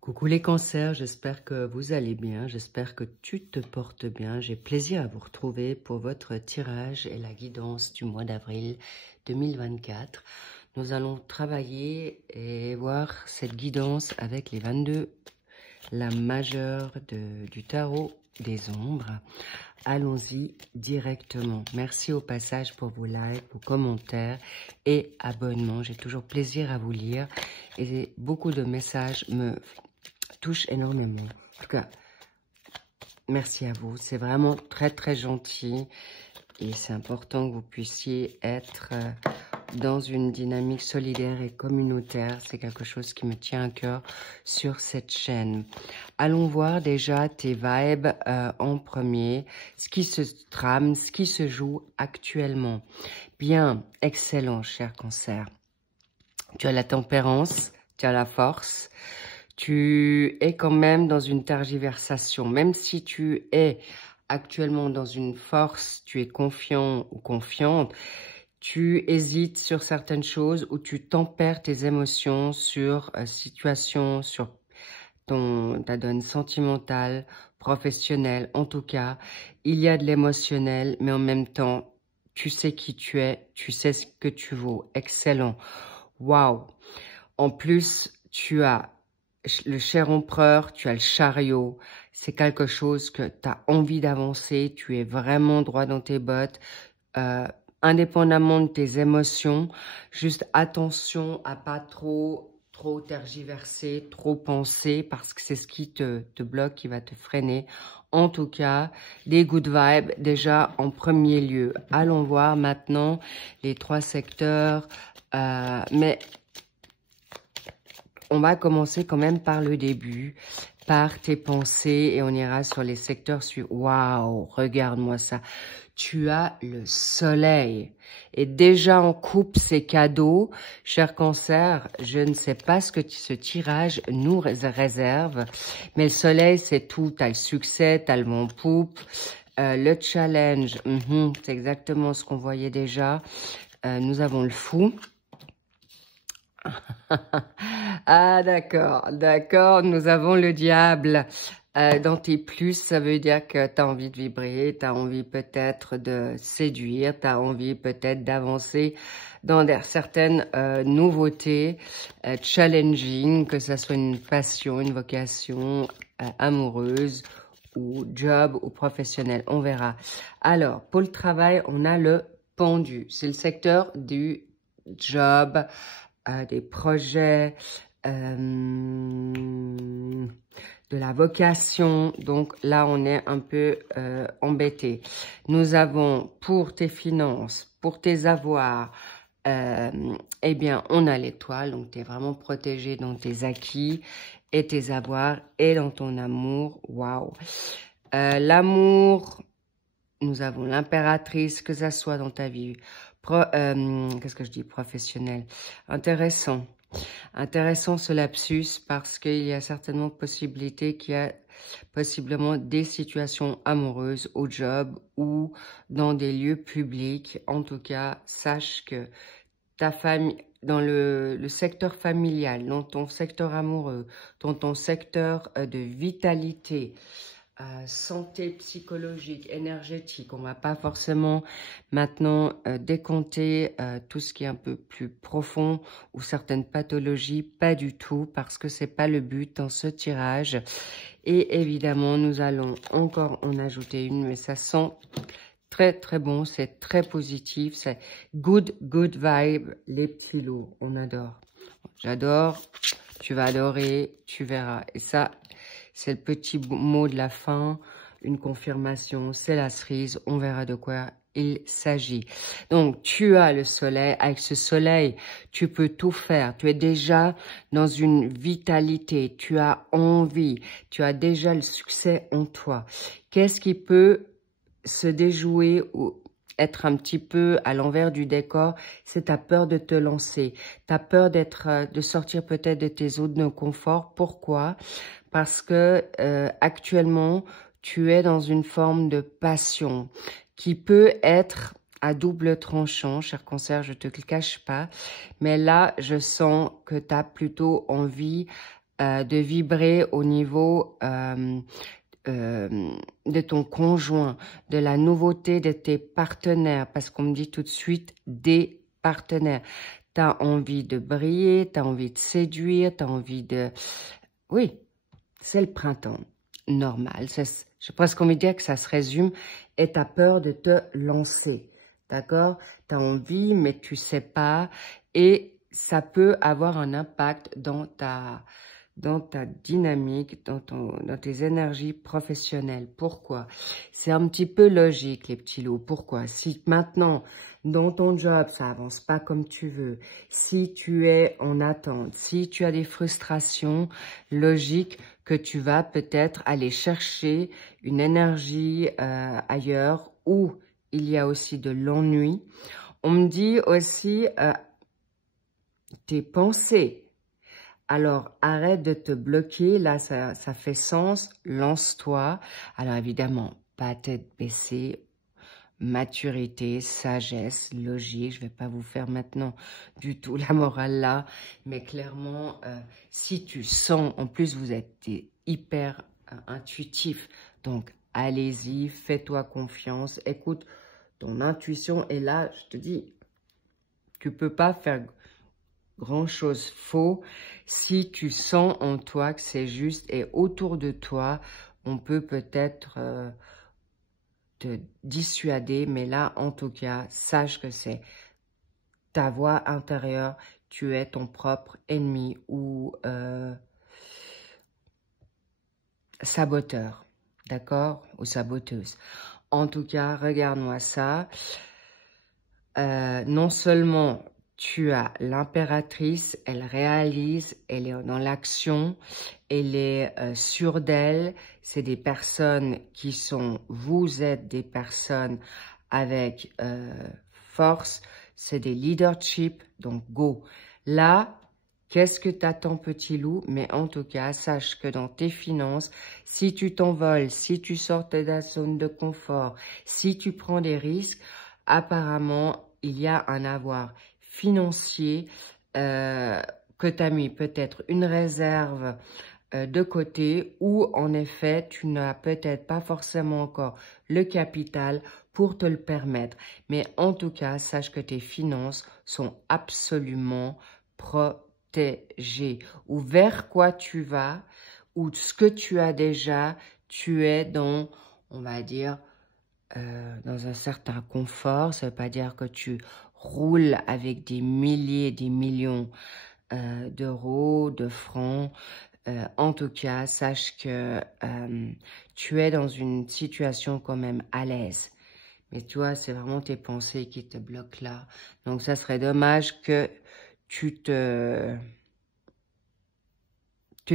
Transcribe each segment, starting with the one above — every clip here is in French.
Coucou les cancers, j'espère que vous allez bien, j'espère que tu te portes bien. J'ai plaisir à vous retrouver pour votre tirage et la guidance du mois d'avril 2024. Nous allons travailler et voir cette guidance avec les 22, la majeure du tarot des ombres. Allons-y directement. Merci au passage pour vos likes, vos commentaires et abonnements. J'ai toujours plaisir à vous lire et beaucoup de messages me touchent énormément. En tout cas, merci à vous. C'est vraiment très gentil et c'est important que vous puissiez être dans une dynamique solidaire et communautaire. C'est quelque chose qui me tient à cœur sur cette chaîne. Allons voir déjà tes vibes en premier, ce qui se trame, ce qui se joue actuellement. Bien, excellent, cher cancer. Tu as la tempérance, tu as la force, tu es quand même dans une tergiversation. Même si tu es actuellement dans une force, tu es confiant ou confiante, tu hésites sur certaines choses ou tu tempères tes émotions sur situation, sur ta donne sentimentale, professionnelle. En tout cas, il y a de l'émotionnel, mais en même temps, tu sais qui tu es, tu sais ce que tu vaux. Excellent. Waouh. En plus, tu as le cher empereur, tu as le chariot. C'est quelque chose que tu as envie d'avancer, tu es vraiment droit dans tes bottes. Indépendamment de tes émotions, juste attention à pas trop tergiverser, trop penser, parce que c'est ce qui te bloque, qui va te freiner. En tout cas, les good vibes, déjà en premier lieu. Allons voir maintenant les 3 secteurs, mais on va commencer quand même par le début, par tes pensées, et on ira sur les secteurs suivants. Waouh, regarde-moi ça. Tu as le soleil. Et déjà en coupe, c'est cadeau. Cher cancer, je ne sais pas ce que ce tirage nous réserve, mais le soleil, c'est tout. Tu as le succès, tu as le vent poupe, le challenge, c'est exactement ce qu'on voyait déjà. Nous avons le fou. Ah, d'accord, nous avons le diable. Dans tes plus, ça veut dire que tu as envie de vibrer, tu as envie peut-être de séduire, tu as envie peut-être d'avancer dans certaines nouveautés, challenging, que ce soit une passion, une vocation amoureuse ou job ou professionnel, on verra. Alors, pour le travail, on a le pendu. C'est le secteur du job, des projets, de la vocation. Donc là, on est un peu embêté. Nous avons pour tes finances, pour tes avoirs, eh bien, on a l'étoile. Donc, tu es vraiment protégé dans tes acquis et tes avoirs et dans ton amour. Waouh! L'amour, nous avons l'impératrice, que ça soit dans ta vie. Qu'est-ce que je dis? Professionnel. Intéressant. Intéressant ce lapsus parce qu'il y a certainement possibilité qu'il y a possiblement des situations amoureuses au job ou dans des lieux publics. En tout cas, sache que ta famille, dans le secteur familial, dans ton secteur amoureux, dans ton secteur de vitalité, santé psychologique, énergétique. On va pas forcément maintenant décompter tout ce qui est un peu plus profond ou certaines pathologies, pas du tout, parce que c'est pas le but dans ce tirage. Et évidemment, nous allons encore en ajouter une, mais ça sent très bon, c'est très positif, c'est good vibe, les petits lots, on adore. J'adore, tu vas adorer, tu verras. Et ça, c'est le petit mot de la fin, une confirmation, c'est la cerise, on verra de quoi il s'agit. Donc, tu as le soleil, avec ce soleil, tu peux tout faire, tu es déjà dans une vitalité, tu as envie, tu as déjà le succès en toi. Qu'est-ce qui peut se déjouer ou être un petit peu à l'envers du décor? C'est ta peur de te lancer, ta peur de sortir peut-être de tes zones de confort. Pourquoi? Parce que actuellement, tu es dans une forme de passion qui peut être à double tranchant, cher cancer, je te le cache pas. Mais là, je sens que tu as plutôt envie de vibrer au niveau de ton conjoint, de la nouveauté de tes partenaires, parce qu'on me dit tout de suite des partenaires. Tu as envie de briller, tu as envie de séduire, tu as envie de... Oui, c'est le printemps, normal. J'ai presque envie de dire que ça se résume et tu as peur de te lancer, d'accord? Tu as envie, mais tu sais pas et ça peut avoir un impact dans ta dynamique, dans tes énergies professionnelles. Pourquoi? C'est un petit peu logique, les petits loups. Pourquoi? Si maintenant, dans ton job, ça avance pas comme tu veux, si tu es en attente, si tu as des frustrations, logique que tu vas peut-être aller chercher une énergie ailleurs où il y a aussi de l'ennui. On me dit aussi tes pensées. Alors, arrête de te bloquer. Là, ça fait sens. Lance-toi. Alors, évidemment, pas tête baissée. Maturité, sagesse, logique. Je vais pas vous faire maintenant du tout la morale là. Mais clairement, si tu sens, en plus, vous êtes hyper intuitif. Donc, allez-y, fais-toi confiance. Écoute ton intuition. Et là, je te dis, tu peux pas faire grand-chose faux si tu sens en toi que c'est juste et autour de toi, on peut peut-être te dissuader, mais là, en tout cas, sache que c'est ta voix intérieure, tu es ton propre ennemi ou saboteur, d'accord? Ou saboteuse. En tout cas, regarde-moi ça. Non seulement tu as l'impératrice, elle réalise, elle est dans l'action, elle est sûre d'elle. C'est des personnes qui sont, vous êtes des personnes avec force, c'est des leaderships, donc go. Là, qu'est-ce que t'attends, petit loup? Mais en tout cas, sache que dans tes finances, si tu t'envoles, si tu sors de ta zone de confort, si tu prends des risques, apparemment, il y a un avoir financier que tu as mis peut-être une réserve de côté ou en effet, tu n'as peut-être pas forcément encore le capital pour te le permettre. Mais en tout cas, sache que tes finances sont absolument protégées. Ou vers quoi tu vas, ou ce que tu as déjà, tu es dans, on va dire, dans un certain confort. Ça ne veut pas dire que tu roules avec des milliers, des millions d'euros, de francs. En tout cas, sache que tu es dans une situation quand même à l'aise. Mais tu vois, c'est vraiment tes pensées qui te bloquent là. Donc, ça serait dommage que tu te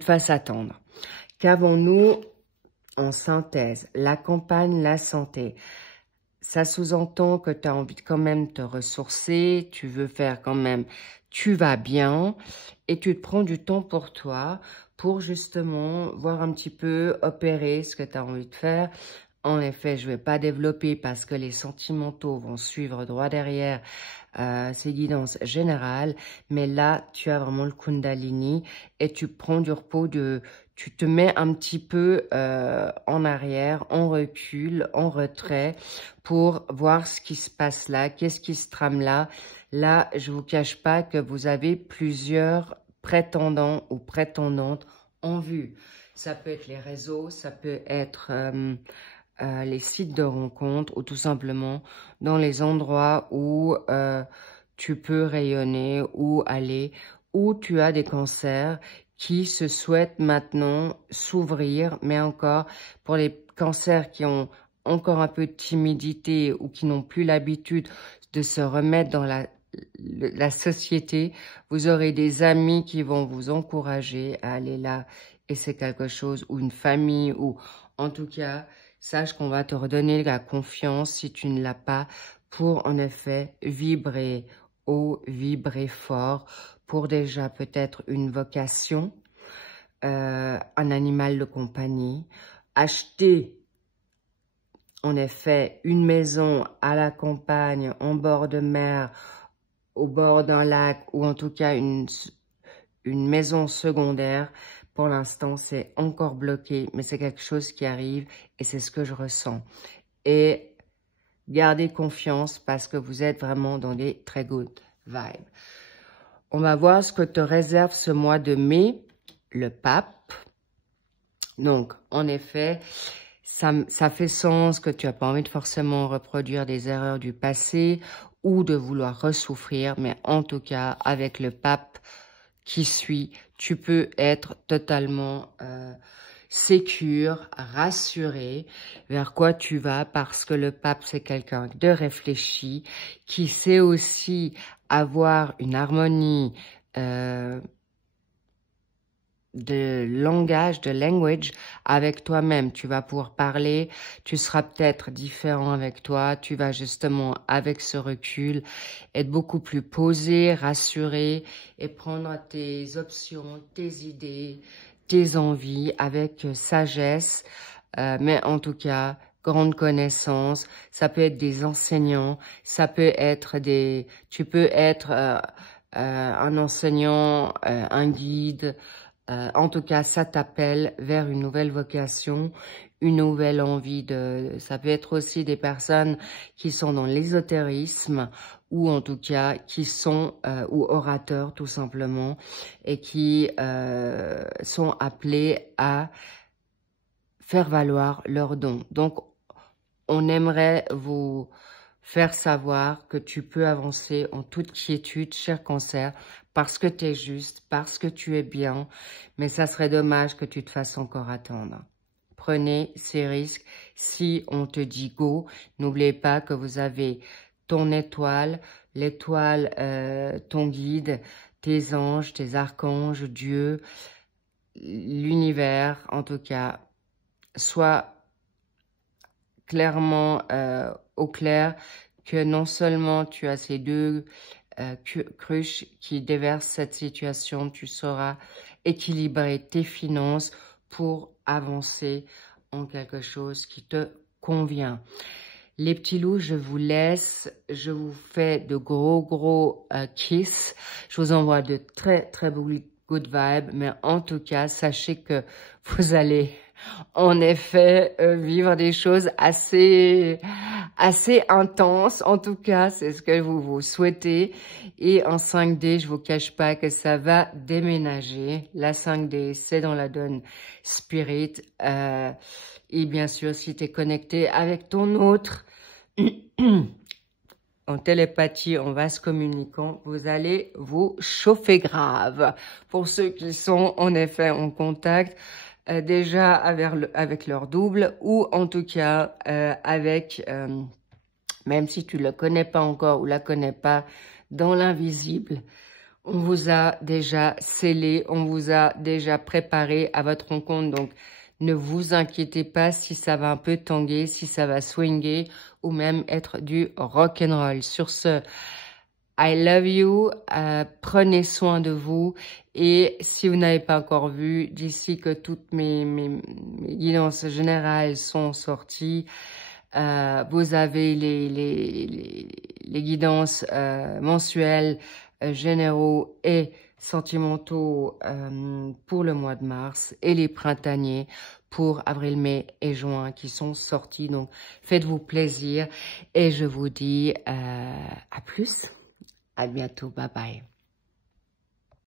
fasses attendre. Qu'avons-nous en synthèse? La campagne, la santé. Ça sous-entend que tu as envie de quand même te ressourcer, tu veux faire quand même, tu vas bien et tu te prends du temps pour toi pour justement voir un petit peu opérer ce que tu as envie de faire. En effet, je ne vais pas développer parce que les sentimentaux vont suivre droit derrière ces guidances générales, mais là, tu as vraiment le Kundalini et tu prends du repos, tu te mets un petit peu en arrière, en recul, en retrait pour voir ce qui se passe là, qu'est-ce qui se trame là. Là, je ne vous cache pas que vous avez plusieurs prétendants ou prétendantes en vue. Ça peut être les réseaux, ça peut être les sites de rencontres ou tout simplement dans les endroits où tu peux rayonner ou aller, où tu as des cancers qui se souhaitent maintenant s'ouvrir, mais encore pour les cancers qui ont encore un peu de timidité ou qui n'ont plus l'habitude de se remettre dans la société, vous aurez des amis qui vont vous encourager à aller là et c'est quelque chose, ou une famille, ou en tout cas, sache qu'on va te redonner la confiance si tu ne l'as pas pour en effet vibrer haut, vibrer fort, pour déjà peut-être une vocation, un animal de compagnie, acheter en effet une maison à la campagne, en bord de mer, au bord d'un lac, ou en tout cas une maison secondaire, Pour l'instant, c'est encore bloqué, mais c'est quelque chose qui arrive et c'est ce que je ressens. Et gardez confiance parce que vous êtes vraiment dans des très good vibes. On va voir ce que te réserve ce mois de mai, le pape. Donc, en effet, ça fait sens que tu n'as pas envie de forcément reproduire des erreurs du passé ou de vouloir ressouffrir, mais en tout cas, avec le pape qui suit, tu peux être totalement sécure, rassurée vers quoi tu vas parce que le pape, c'est quelqu'un de réfléchi, qui sait aussi avoir une harmonie de langage, de language avec toi-même. Tu vas pouvoir parler, tu seras peut-être différent avec toi, tu vas justement avec ce recul être beaucoup plus posé, rassuré et prendre tes options, tes idées, tes envies avec sagesse, mais en tout cas grande connaissance. Ça peut être des enseignants, ça peut être tu peux être un enseignant, un guide. En tout cas, ça t'appelle vers une nouvelle vocation, une nouvelle envie de... Ça peut être aussi des personnes qui sont dans l'ésotérisme ou en tout cas qui sont, ou orateurs tout simplement, et qui sont appelés à faire valoir leurs dons. Donc, on aimerait vous faire savoir que tu peux avancer en toute quiétude, cher Cancer, parce que tu es juste, parce que tu es bien, mais ça serait dommage que tu te fasses encore attendre. Prenez ces risques. Si on te dit go, n'oubliez pas que vous avez ton étoile, l'étoile, ton guide, tes anges, tes archanges, Dieu, l'univers, en tout cas, soit clairement au clair que non seulement tu as ces deux cruches qui déversent cette situation, tu sauras équilibrer tes finances pour avancer en quelque chose qui te convient. Les petits loups, je vous laisse. Je vous fais de gros kiss. Je vous envoie de très good vibes. Mais en tout cas, sachez que vous allez en effet vivre des choses assez intenses. En tout cas, c'est ce que vous souhaitez. Et en 5D, je vous cache pas que ça va déménager. La 5D, c'est dans la donne spirit. Et bien sûr, si tu es connecté avec ton autre, en télépathie, en vase communicant, vous allez vous chauffer grave. Pour ceux qui sont en effet en contact, déjà avec leur double ou en tout cas avec, même si tu ne le connais pas encore ou la connais pas, dans l'invisible, on vous a déjà scellé, on vous a déjà préparé à votre rencontre. Donc, ne vous inquiétez pas si ça va un peu tanguer, si ça va swinger ou même être du rock'n'roll. Sur ce, I love you, prenez soin de vous et si vous n'avez pas encore vu, d'ici que toutes mes guidances générales sont sorties, vous avez les guidances mensuelles, généraux et sentimentaux pour le mois de mars et les printaniers pour avril, mai et juin qui sont sortis. Donc, faites-vous plaisir et je vous dis à plus. À bientôt. Bye bye.